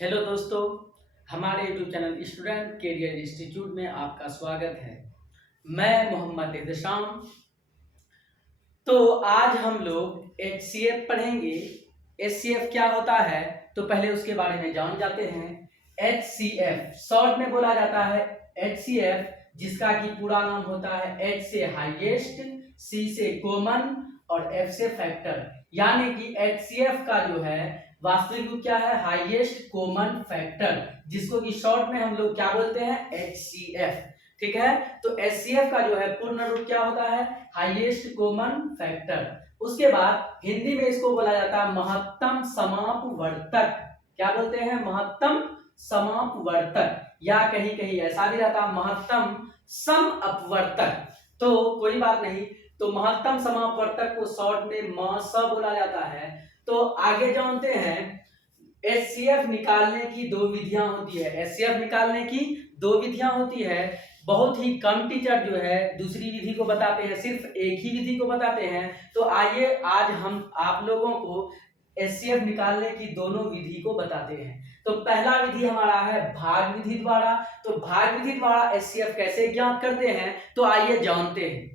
Hello दोस्तों, हमारे YouTube channel student career institute में आपका स्वागत है। मैं मोहम्मद एहतशाम। तो आज हम लोग HCF पढ़ेंगे। HCF क्या होता है तो पहले उसके बारे में जान जाते हैं। HCF शॉर्ट में बोला जाता है HCF, जिसका कि पूरा नाम होता है H से हाईएस्ट, C से कॉमन और F से फैक्टर। यानी कि HCF का जो है वास्तविक रूप क्या है, हाईएस्ट कॉमन फैक्टर, जिसको कि शॉर्ट में हम लोग क्या बोलते हैं, HCF। ठीक है, तो HCF का जो है पूर्ण रूप क्या होता है, हाईएस्ट कॉमन फैक्टर। उसके बाद हिंदी में इसको बोला जाता है महत्तम समापवर्तक। क्या बोलते हैं, महत्तम समापवर्तक, या कहीं कहीं ऐसा भी रहता है महत्तम सम अपवर्तक। तो कोई बात नहीं, तो महत्तम समापवर्तक को शॉर्ट में मस बोला जाता है। तो आगे जानते हैं HCF निकालने की दो विधियां होती है। HCF निकालने की दो विधियां होती है। बहुत ही कम टीचर जो है दूसरी विधि को बताते हैं, सिर्फ एक ही विधि को बताते हैं। तो आइए आज हम आप लोगों को HCF निकालने की दोनों विधि को बताते हैं। तो पहला विधि हमारा है भाग विधि द्वारा। तो भाग विधि द्वारा HCF कैसे ज्ञात करते हैं, तो आइए जानते हैं।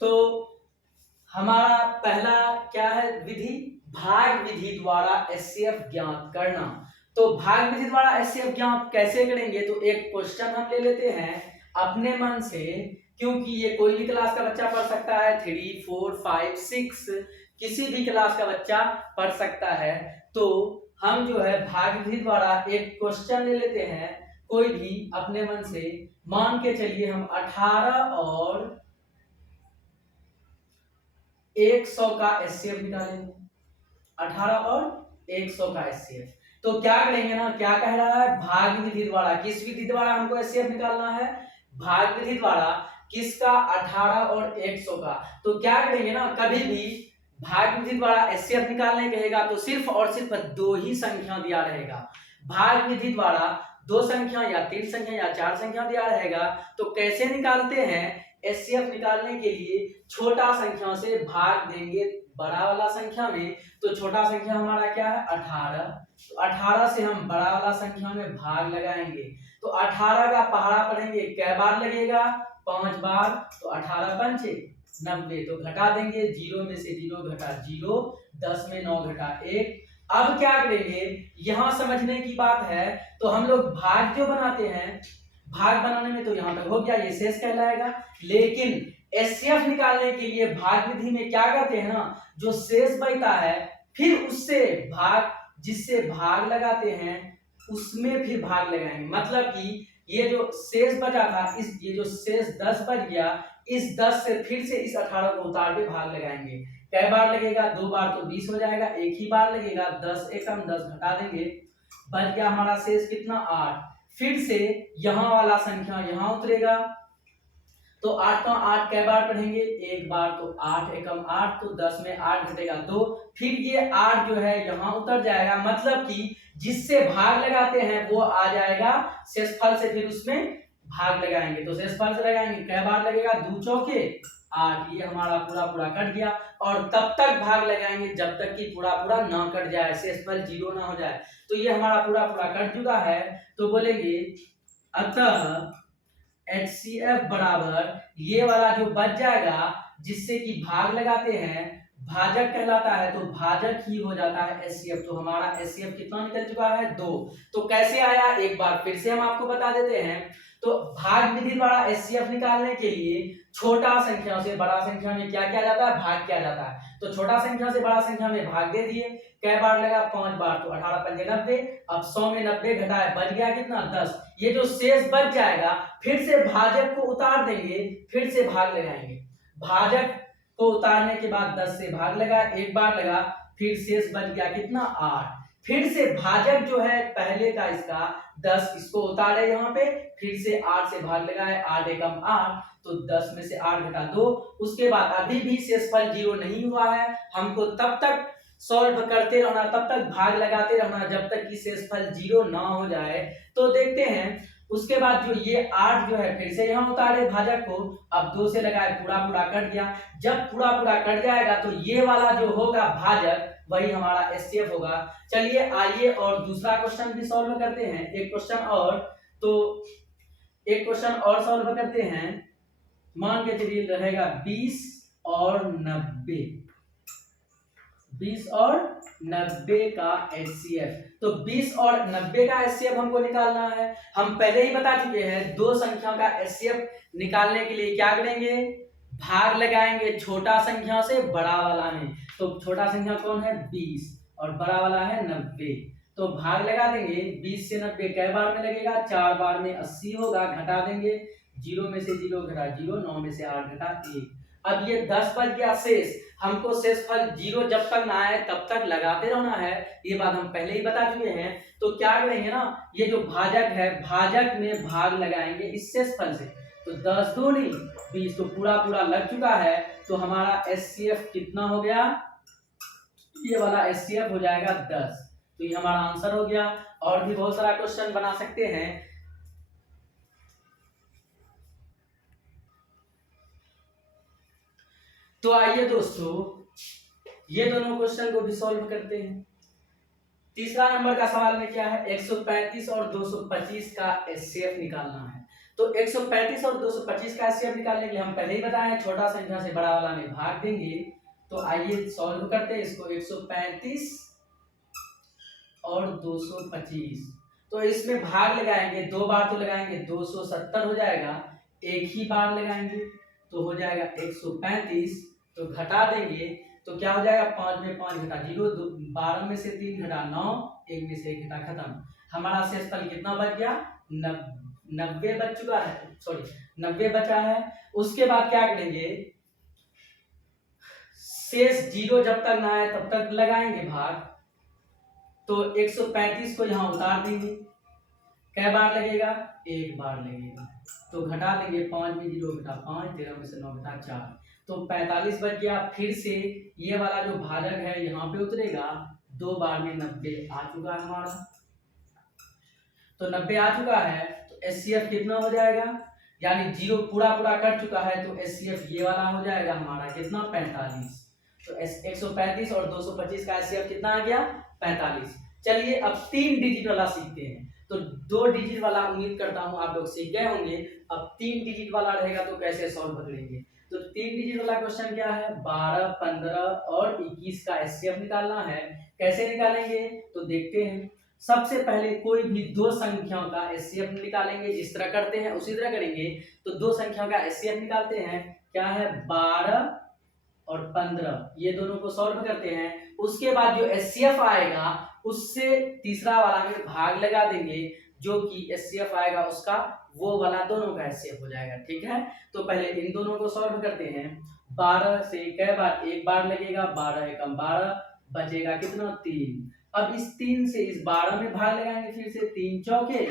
तो हमारा पहला क्या है विधि, भाग विधि द्वारा HCF ज्ञात करना। तो भाग विधि द्वारा HCF ज्ञात कैसे करेंगे, तो एक क्वेश्चन हम ले लेते हैं अपने मन से, क्योंकि ये कोई भी क्लास का बच्चा पढ़ सकता है, 3, 4, 5, 6 किसी भी क्लास का बच्चा पढ़ सकता है। तो हम जो है भाग विधि द्वारा एक क्वेश्चन ले लेते हैं, कोई भी अपने मन से। मान के चलिए हम 18 और 100 का HCF निकालेंगे। 18 और 100 का HCF तो क्या करेंगे ना, क्या कह रहा है, भाग विधि द्वारा। किस विधि द्वारा हमको HCF निकालना है, भाग विधि द्वारा। किसका, 18 और 100 का। तो क्या करेंगे ना, कभी भी भाग विधि द्वारा HCF निकालने कहेगा तो सिर्फ और सिर्फ दो ही संख्या दिया रहेगा। भाग विधि द्वारा दो संख्या या तीन संख्या या चार संख्या दिया रहेगा। तो कैसे निकालते हैं, HCF निकालने के लिए छोटा संख्या से भाग देंगे बड़ा वाला संख्या में। तो छोटा संख्या हमारा क्या है, 18। तो 18 से हम बड़ा वाला संख्या में भाग लगाएंगे। तो 18 का पहाड़ा पढ़ेंगे, कै बार लगेगा, 5 बार। तो 18 पंचे 90। तो घटा देंगे, 0 में से 0 घटा 0, 10 में 9 घटा 1। अब क्या करेंगे, यहां समझने की बात है। तो हम लोग भाग जो बनाते हैं, भाग बनाने में तो यहां तक हो गया, ये शेष कहलाएगा। लेकिन HCF निकालने के लिए भाग विधि में क्या करते हैं ना, जो शेष बचता है फिर उससे भाग, जिससे भाग लगाते हैं उसमें फिर भाग लगाएंगे। मतलब कि ये जो शेष बचा था, इस ये जो शेष 10 बच गया, इस 10 से फिर से इस 18 को उतार के भाग लगाएंगे। कै बार लगेगा, 2 बार तो 20 हो जाएगा, एक ही बार लगेगा, 10 एकम 10 घटा देंगे, बच गया हमारा शेष कितना, 8। फिर से यहां वाला संख्या यहां उतरेगा। तो 8 का 8 कै बार पढ़ेंगे, एक बार। तो 8 एकम 8, तो 10 में 8 घटेगा 2। फिर ये 8 जो है यहां उतर जाएगा, मतलब कि जिससे भाग लगाते हैं वो आ जाएगा शेषफल से, फिर उसमें भाग लगाएंगे। तो शेषफल से लगाएंगे, कै बार लगेगा, 2 चौके 8। ये हमारा पूरा पूरा कट गया। और तब तक भाग लगाएंगे जब तक कि पूरा पूरा ना कट जाए, शेषफल 0 ना हो जाए। तो ये हमारा पूरा पूरा कट चुका है। तो बोलेंगे अतः HCF बराबर ये वाला जो बच जाएगा, जिससे कि भाग लगाते हैं, भाजक कहलाता है। तो भाजक ही हो जाता है HCF। तो हमारा HCF कितना निकल चुका है, 2। तो कैसे आया, एक बार फिर से हम आपको बता देते हैं। तो भाग विधि द्वारा HCF निकालने के लिए छोटा संख्या से बड़ा संख्या में क्या किया जाता है, भाग किया जाता है। तो छोटा संख्या से बड़ा संख्या में भाग दे दिए, कै बार लगा, 5 बार। तो 18 पंजे 90। अब 100 में 90 घटाए, बच गया कितना, 10। ये जो शेष बच जाएगा फिर से भाजक को उतार देंगे, फिर से भाग लगाएंगे। भाजक को उतारने के बाद 10 से भाग लगा, एक बार लगा, फिर शेष बच गया कितना, 8। फिर से भाजक जो है पहले का इसका 10, इसको उतारे यहाँ पे, फिर से 8 से भाग लगाए, 8 एकम 8। तो 10 में से 8 घटा 2। उसके बाद अभी भी शेषफल 0 नहीं हुआ है, हमको तब तक सॉल्व करते रहना, तब तक भाग लगाते रहना जब तक कि शेषफल 0 ना हो जाए। तो देखते हैं उसके बाद जो ये 8 जो है फिर से यहाँ उतारे भाजक को, अब 2 से लगाए, पूरा पूरा कट गया। जब पूरा पूरा कट जाएगा तो ये वाला जो होगा भाजक वही हमारा एचसीएफ होगा। चलिए आइए और दूसरा क्वेश्चन भी सॉल्व करते हैं, एक क्वेश्चन और। तो एक क्वेश्चन और सॉल्व करते हैं। मान के चलिए रहेगा 20 और 90, 20 और 90 का एचसीएफ। तो 20 और 90 का एचसीएफ हमको निकालना है। हम पहले ही बता चुके हैं दो संख्या का एचसीएफ निकालने के लिए क्या करेंगे, भाग लगाएंगे छोटा संख्या से बड़ा वाला में। तो छोटा संख्या कौन है 20 और बड़ा वाला है 90। तो भाग लगा देंगे 20 से 90 कै बार में लगेगा, 4 बार में 80 होगा, घटा देंगे 0 में से 0 घटा 0, 9 में से 8 घटा 1। अब ये 10 बच गया शेष। हमको शेषफल 0 जब तक ना आए तब तक लगाते रहना है, ये बात हम पहले ही बता चुके हैं। तो क्या करेंगे ना, ये जो भाजक है भाजक में भाग लगाएंगे इस शेषफल से। तो 10 दूनी 20, तो पूरा पूरा लग चुका है। तो हमारा एचसीएफ कितना हो गया, ये वाला एचसीएफ हो जाएगा 10। तो ये हमारा आंसर हो गया। और भी बहुत सारा क्वेश्चन बना सकते हैं। तो आइए दोस्तों ये दोनों क्वेश्चन को भी सॉल्व करते हैं। तीसरा नंबर का सवाल में क्या है, 135 और 225 का एचसीएफ निकालना है। तो 135 और 225 का एचसीएफ निकालने के लिए हम पहले ही बताए हैं छोटा संख्या से बड़ा वाला में भाग देंगे। तो आइए सॉल्व करते हैं इसको। 135 और 225, तो इसमें भाग लगाएंगे, 2 बार तो लगाएंगे, 270 हो जाएगा, एक ही बार लगाएंगे तो हो जाएगा 135। तो घटा देंगे तो क्या हो जाएगा, 5 में 5 घटा 0, 12 में से 3 घटा 9, 1 में से 1 घटा खत्म। हमारा शेषफल कितना बच गया, 90 बच चुका है, सॉरी 90 बचा है। उसके बाद क्या करेंगे, शेष 0 जब तक ना आए तब तक लगाएंगे भाग। तो 135 को यहाँ उतार देंगे, कै बार लगेगा, एक बार लगेगा। तो घटा देंगे, 5 में 0 घटा 5, 13 में से 9 घटा 4, तो 45 बच गया। फिर से ये वाला जो भाजक है यहाँ पे उतरेगा, 2 बार में 90 आ चुका है हमारा। तो 90 आ चुका है तो एचसीएफ कितना हो जाएगा, यानी 0 पूरा पूरा कट चुका है तो एचसीएफ ये वाला हो जाएगा हमारा कितना, 45। तो 135 और 225 का एचसीएफ कितना आ गया, 45। चलिए अब 3 डिजिट वाला सीखते हैं। तो 2 डिजिट वाला उम्मीद करता हूं आप लोग सीख गए होंगे। अब 3 डिजिट वाला रहेगा तो कैसे सॉल्व करेंगे। तो 3 डिजिट वाला क्वेश्चन क्या है, 12, 15 और 21 का एचसीएफ निकालना है। कैसे निकालेंगे तो देखते हैं। सबसे पहले कोई भी दो संख्याओं का एचसीएफ निकालेंगे, जिस तरह करते हैं उसी तरह करेंगे। तो दो संख्याओं का एचसीएफ निकालते हैं, क्या है 12 और 15, ये दोनों को सॉल्व करते हैं। उसके बाद जो एचसीएफ आएगा उससे तीसरा वाला में भाग लगा देंगे, जो कि एचसीएफ आएगा उसका वो वाला दोनों का एचसीएफ हो जाएगा। ठीक है, तो पहले इन दोनों को सॉल्व करते हैं। 12 से कै बार, एक बार लगेगा, 12 एकम 12, बचेगा कितना 3। अब इस 3 से इस 12 में भाग लगाएंगे, फिर से 3 चौके,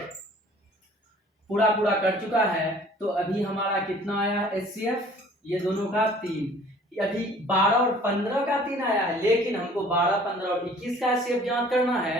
पूरा पूरा कट चुका है। तो अभी हमारा कितना आया एचसीएफ, ये दोनों का 3। अभी 12 और 15 का 3 आया है, लेकिन हमको 12, 15 और 21 का एचसीएफ ज्ञात करना है।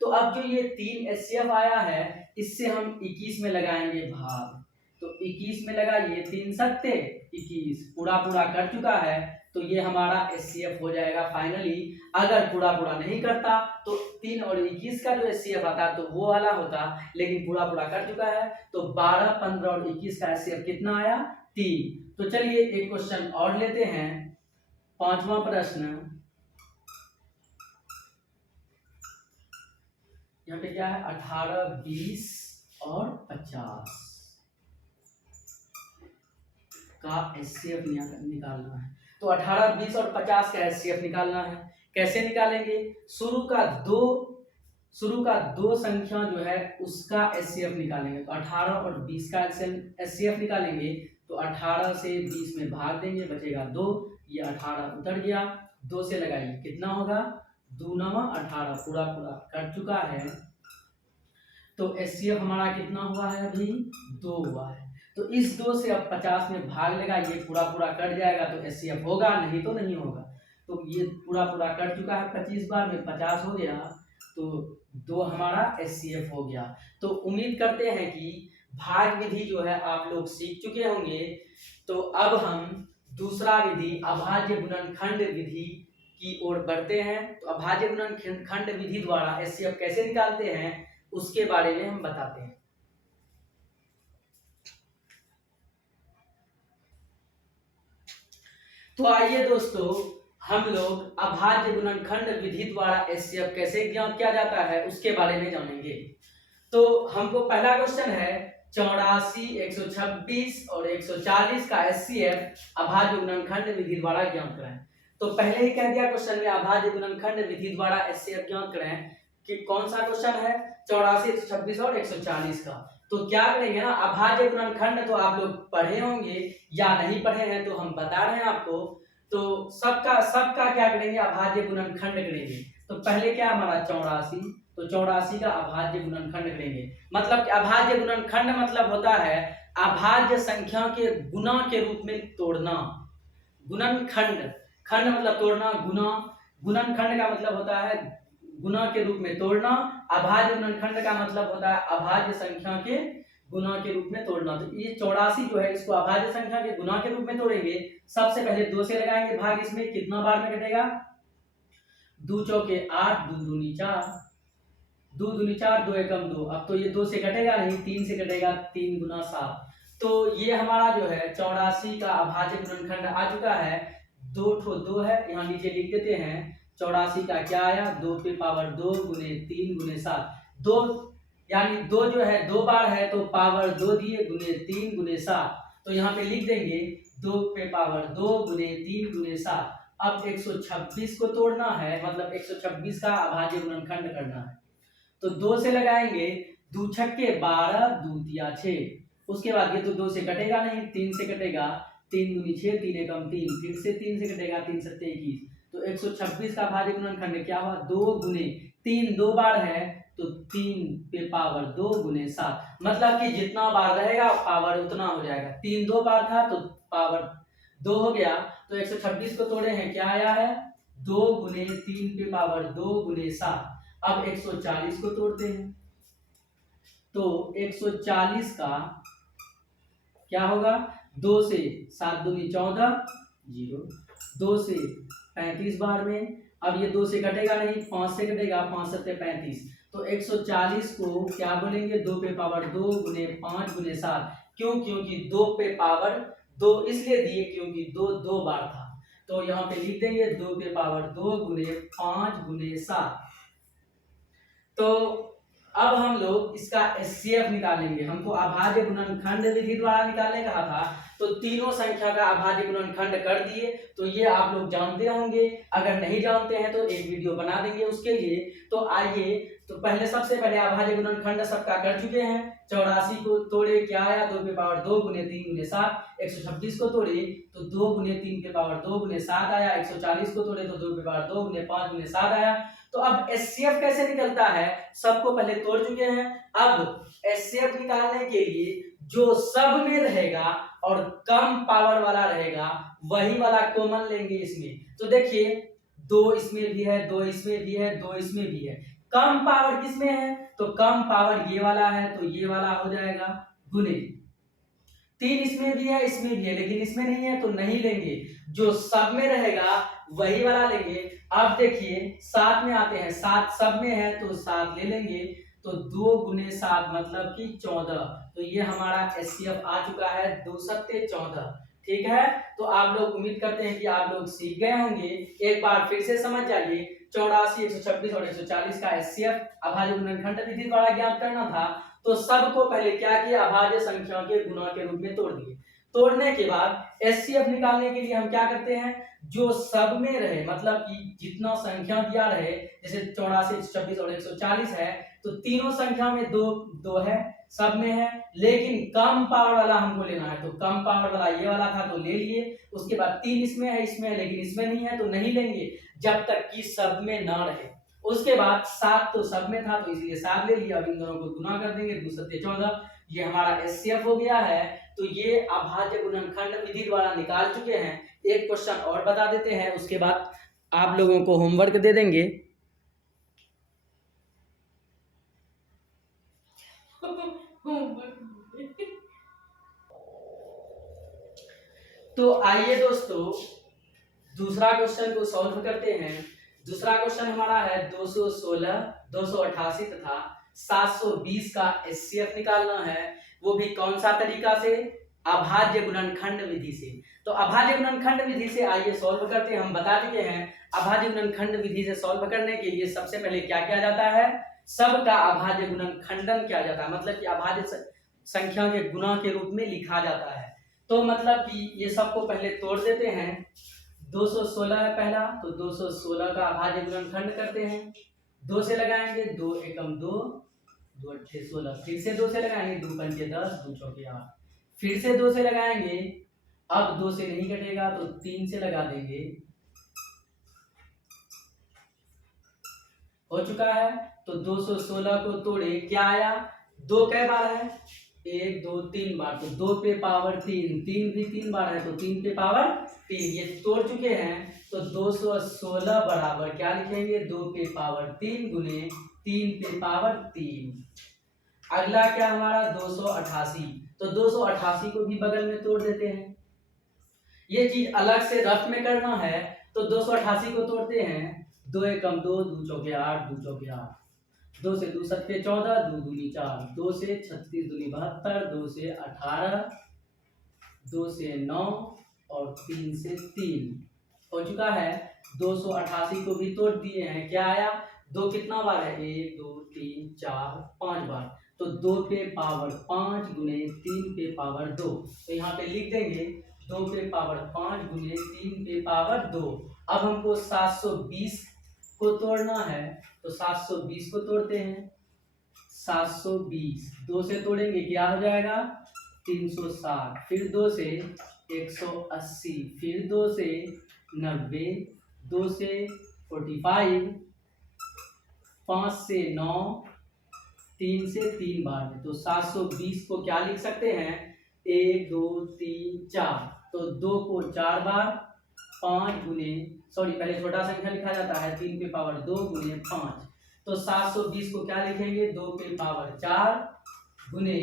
तो अब जो ये 3 एचसीएफ आया है इससे हम 21 में लगाएंगे भाग। तो 21 में लगाइए, 3 सत्ते 21, पूरा पूरा कट चुका है तो ये हमारा एचसीएफ हो जाएगा फाइनली। अगर पूरा पूरा नहीं करता तो 3 और 21 का जो एचसीएफ आता तो वो वाला होता, लेकिन पूरा पूरा कर चुका है। तो 12, 15 और 21 का एचसीएफ कितना आया, 3। तो चलिए एक क्वेश्चन और लेते हैं, 5वां प्रश्न। यहाँ पे क्या है, 18, 20 और 50 का एचसीएफ निकालना है। तो 18, 20 और 50 का एचसीएफ निकालना है। कैसे निकालेंगे, शुरू का दो संख्या जो है उसका एचसीएफ निकालेंगे। तो 18 और 20 का एचसीएफ निकालेंगे। तो 18 से 20 में भाग देंगे, बचेगा 2, ये 18 उतर गया, 2 से लगाइए कितना होगा, 2 9 18, पूरा पूरा कट चुका है। तो एचसीएफ हमारा कितना हुआ है, अभी 2 हुआ है। तो इस 2 से अब 50 में भाग लगाइए, पूरा पूरा कट जाएगा तो एचसीएफ होगा, नहीं तो नहीं होगा। तो ये पूरा पूरा कट चुका है 25 बार में 50 हो गया, तो 2 हमारा HCF हो गया। तो उम्मीद करते हैं कि भाग विधि जो है आप लोग सीख चुके होंगे। तो अब हम दूसरा विधि अभाज्य गुणनखंड विधि की ओर बढ़ते हैं। तो अभाज्य गुणनखंड विधि द्वारा HCF कैसे निकालते हैं उसके बारे में हम बताते हैं। तो आइए दोस्तों, हम लोग अभाज्य गुणनखंड विधि द्वारा HCF कैसे ज्ञात किया जाता है उसके बारे में जानेंगे। तो हमको पहला क्वेश्चन है 84, 126 और 140 का HCF अभाज्य गुणनखंड विधि द्वारा ज्ञात करें। तो पहले ही कह दिया क्वेश्चन में अभाज्य गुणनखंड विधि द्वारा HCF ज्ञात करें कि कौन सा क्वेश्चन है 84, 126 और 140 का। तो क्या करेंगे ना, अभाज्य गुणनखंड तो आप लोग पढ़े होंगे या नहीं पढ़े हैं तो हम बता रहे हैं आपको। तो सबका क्या करेंगे, अभाज्य गुणनखंड करेंगे। तो पहले क्या हमारा 84, तो 84 का अभाज्य गुणनखंड करेंगे। मतलब कि अभाज्य गुणनखंड मतलब होता है अभाज्य संख्या के गुना के रूप में तोड़ना। गुणनखंड, खंड मतलब तोड़ना, गुणनखंड का मतलब होता है गुना के रूप में तोड़ना। अभाज्य गुणनखंड का मतलब होता है अभाज्य संख्या के गुना के रूप में तोड़ना। तो ये 84 जो है इसको अभाज्य संख्या के गुना के रूप में तोड़ेंगे। सबसे पहले 2 से लगाएंगे भाग, इसमें कितना बार में कटेगा, 2 चौके 8, 2 दूनी 4, 2 दूनी 4, 2 एकम 2। अब तो ये 2 से कटेगा नहीं, 3 से कटेगा, 3 गुना 7। तो ये हमारा जो है 84 का अभाज्य गुणनखंड आ चुका है। 2 है, यहाँ नीचे लिख देते हैं। 84 का क्या आया, 2 पे पावर 2 गुने 3 गुने 7। 2 यानी 2 जो है 2 बार है तो पावर 2 दिए गुने 3 गुने 7। तो यहाँ पे लिख देंगे 2 पे पावर 2 गुने 3 गुने 7। अब 126 को तोड़ना है, मतलब 126 का अभाज्य गुणनखंड करना है। तो 2 से लगाएंगे, 2 छक्के 12, 2 तिया 6। उसके बाद ये तो 2 से कटेगा नहीं, 3 से कटेगा, 3 दूनी 6, 3 एकम 3, फिर से 3 से कटेगा, 3 सत्ते 21। तो 126 का अभाज्य गुणनखंड क्या हुआ, 2 गुने 3, 2 बार है तो 3 पे पावर 2 गुने 7। मतलब कि जितना बार रहेगा पावर उतना हो जाएगा। 3 2 बार था तो पावर 2 हो गया। तो 126 को तोड़े हैं, क्या आया है, 2 गुने 3 पे पावर 2 गुने 7। अब 140 को तोड़ते हैं। तो 140 का क्या होगा, 2 से 7 दूनी 14, 0, 2 से 35 बार में। अब ये 2 से कटेगा नहीं, 5 से कटेगा, 5 सत्ते 35। तो 140 को क्या बोलेंगे, 2 पे पावर 2 गुने 5 गुने 7। क्यों, क्योंकि 2 पे पावर 2 इसलिए दिए क्योंकि 2 बार था। तो यहाँ पे लिख देंगे 2 पे पावर 2 गुने 5 गुने 7। तो अब हम लोग इसका HCF निकालेंगे। हमको अभाज्य गुणनखंड विधि द्वारा निकालने कहा था, तो तीनों संख्या का अभाज्य गुणनखंड कर दिए। तो ये आप लोग जानते होंगे, अगर नहीं जानते हैं तो एक वीडियो बना देंगे उसके लिए। तो आइए, तो पहले सबसे पहले अभाज्य गुणनखंड सबका कर चुके हैं। 84 को तोड़े, क्या आया, 2 पे पावर 2 गुने 3 गुने 7। 126 को तोड़े तो 2 गुने 3 पे पावर 2 गुने 7 आया। 140 को तोड़े तो 2 पे पावर 2 गुने 5 गुने 7 आया। तो अब HCF कैसे निकलता है, सबको पहले तोड़ चुके हैं। अब HCF निकालने के लिए जो सब में रहेगा और कम पावर वाला रहेगा वही वाला कॉमन लेंगे इसमें। तो देखिए 2 इसमें भी है, 2 इसमें भी है, 2 इसमें भी है। कम पावर किसमें है, तो कम पावर ये वाला है, तो ये वाला हो जाएगा गुने। 3 इसमें भी है, इसमें भी है, लेकिन इसमें नहीं है तो नहीं लेंगे। जो सब में रहेगा वही वाला लेंगे। अब देखिए 7 में आते हैं, 7 सब में है तो 7 ले लेंगे। तो 2 गुने 7 मतलब कि 14। तो ये हमारा HCF आ चुका है 2 सत्ते 14। ठीक है, तो आप लोग उम्मीद करते हैं कि आप लोग सीख गए होंगे। एक बार फिर से समझ जाइए, 84, 126 और 140 का HCF अभाज्य गुणनखंड विधि द्वारा ज्ञात करना था। तो सबको पहले क्या किया, अभाज्य संख्या के गुना के रूप में तोड़ दिए। तोड़ने के बाद HCF निकालने के लिए हम क्या करते हैं, जो सब में रहे, मतलब कि जितना संख्या दिया रहे, जैसे 84, 126 और 140 है, तो तीनों संख्या में 2 है, सब में है, लेकिन कम पावर वाला हमको लेना है। तो कम पावर वाला ये वाला था तो ले लिए। उसके बाद 3 इसमें है, लेकिन इसमें नहीं है तो नहीं लेंगे जब तक कि सब में ना रहे। उसके बाद 7 तो सब में था तो इसलिए 7 ले लिया। अब इन दोनों को गुना कर देंगे, 2 सत्ते 14। ये हमारा HCF हो गया है। तो ये अभाज्य गुणनखंड विधि द्वारा निकाल चुके हैं। एक क्वेश्चन और बता देते हैं, उसके बाद आप लोगों को होमवर्क दे देंगे। तो आइए दोस्तों दूसरा क्वेश्चन को सॉल्व करते हैं। दूसरा क्वेश्चन हमारा है 216, 288 तथा 720 का एचसीएफ निकालना है। वो भी कौन सा तरीका से? अभाज्य गुणनखंड विधि से। तो अभाज्य गुणनखंड विधि से आइए सॉल्व करते हैं। हम बता चुके हैं अभाज्य गुणनखंड विधि से सॉल्व करने के लिए सबसे पहले क्या किया जाता है? सबका अभाज्य गुणनखंडन किया जाता है, मतलब कि अभाज्य संख्या के गुणा के रूप में लिखा जाता है। तो मतलब कि ये सबको पहले तोड़ देते हैं। 216 है पहला, तो 216 का अभाज्य गुणनखंड करते हैं। 2 से लगाएंगे, 2 एकम 2, 2 अट्ठे 16, फिर से 2 से लगाएंगे, 2 पंचे 10, 2 चौके 8, फिर से 2 से लगाएंगे। अब 2 से नहीं कटेगा तो 3 से लगा देंगे। हो चुका है। तो 216 को तोड़े, क्या आया? 2 कै बार है? 1 2 3 बार, तो 2 पे पावर 3, 3 भी 3 बार है तो 3 पे पावर 3। ये तोड़ चुके हैं। तो 216 बराबर क्या लिखेंगे? 2 पे पावर 3 गुने 3 पे पावर 3। अगला क्या हमारा? 288। तो 288 को भी बगल में तोड़ देते हैं। ये चीज अलग से रफ में करना है। तो 288 को तोड़ते हैं। 2 एकम 2, 2 चौके 8, 2 चौके 8, 2 से 2 सत्ते 14, 2 दूनी 4, 2 से 36 दूनी 72, 2 से 18, 2 से 9 और 3 से 3 हो चुका है। 288 को भी तोड़ दिए हैं। क्या आया? 2 कितना बार है? 1 2 3 4 5 बार, तो 2 पे पावर 5 गुने 3 पे पावर 2। तो यहाँ पे लिख देंगे 2 पे पावर 5 गुने 3 पे पावर 2। अब हमको 720 को तोड़ना है। तो 720 को तोड़ते हैं। 720 2 से तोड़ेंगे, क्या हो जाएगा? 360, फिर 2 से 180, फिर 2 से 90, 2 से 45, 5 से 9, 3 से 3 बार में। तो 720 को क्या लिख सकते हैं? 1 2 3 4, तो 2 को 4 बार, 5 गुने, सॉरी पहले छोटा संख्या लिखा जाता है, 3 पे पावर 2 गुने 5। तो 720 को क्या लिखेंगे? 2 पे पावर 4 गुने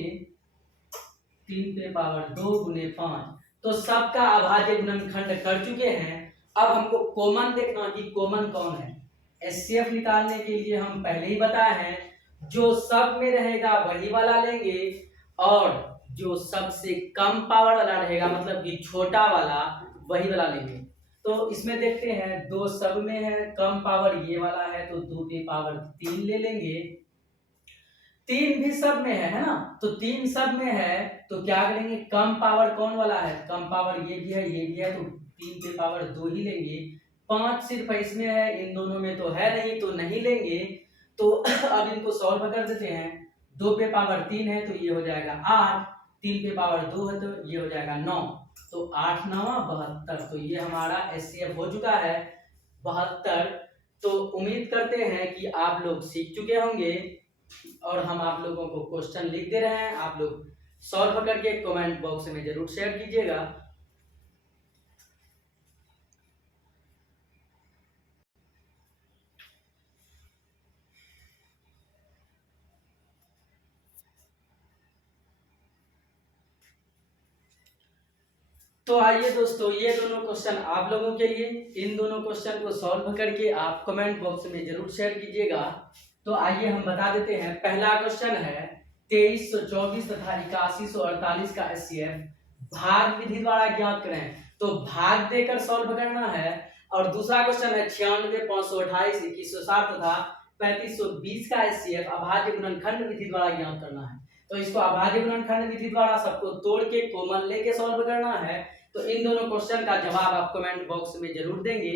3 पे पावर 2 गुने 5। तो सबका अभाज्य गुणनखंड कर चुके हैं। अब हमको कॉमन देखना कि कॉमन कौन है। एचसीएफ निकालने के लिए हम पहले ही बताए हैं, जो सब में रहेगा वही वाला लेंगे, और जो सबसे कम पावर वाला रहेगा मतलब कि छोटा वाला, वही वाला लेंगे। तो इसमें देखते हैं 2 सब में है, कम पावर ये वाला है, तो 2 पे पावर 3 ले लेंगे। 3 भी सब में है ना? तो 3 सब में है तो क्या करेंगे? कम पावर कौन वाला है? कम पावर ये भी है, ये भी है, तो 3 पे पावर 2 ही लेंगे। 5 सिर्फ इसमें है, इन दोनों में तो है नहीं, तो नहीं लेंगे। तो अब इनको सॉल्व कर देते हैं। 2 पे पावर 3 है तो ये हो जाएगा 8, 3 पे पावर 2 है तो ये हो जाएगा 9, तो 8 9 72। तो ये हमारा एचसीएफ हो चुका है 72। तो उम्मीद करते हैं कि आप लोग सीख चुके होंगे, और हम आप लोगों को क्वेश्चन लिख दे रहे हैं, आप लोग सॉल्व करके कमेंट बॉक्स में जरूर शेयर कीजिएगा। तो आइए दोस्तों, ये दोनों क्वेश्चन आप लोगों के लिए, इन दोनों क्वेश्चन को सॉल्व करके आप कमेंट बॉक्स में जरूर शेयर कीजिएगा। तो आइए हम बता देते हैं। पहला क्वेश्चन है 2324 तथा 8148 का एचसीएफ भाग विधि द्वारा ज्ञात करें। तो भाग देकर सॉल्व करना है। और दूसरा क्वेश्चन है 96 528 2160 तथा 3520 का एचसीएफ अभाज्य गुणनखंड विधि द्वारा ज्ञात करना है। तो इसको अभाज्य गुणनखंड विधि द्वारा सबको तोड़ के कॉमन लेके सॉल्व करना है। तो इन दोनों क्वेश्चन का जवाब आप कमेंट बॉक्स में जरूर देंगे।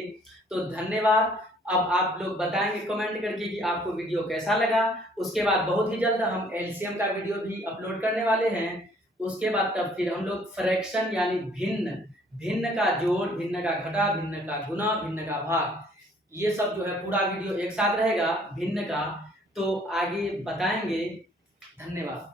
तो धन्यवाद। अब आप लोग बताएंगे कमेंट करके कि आपको वीडियो कैसा लगा। उसके बाद बहुत ही जल्द हम एलसीएम का वीडियो भी अपलोड करने वाले हैं। उसके बाद तब फिर हम लोग फ्रैक्शन यानी भिन्न, भिन्न का जोड़, भिन्न का घटा, भिन्न का गुना, भिन्न का भाग, ये सब जो है पूरा वीडियो एक साथ रहेगा भिन्न का, तो आगे बताएंगे। धन्यवाद।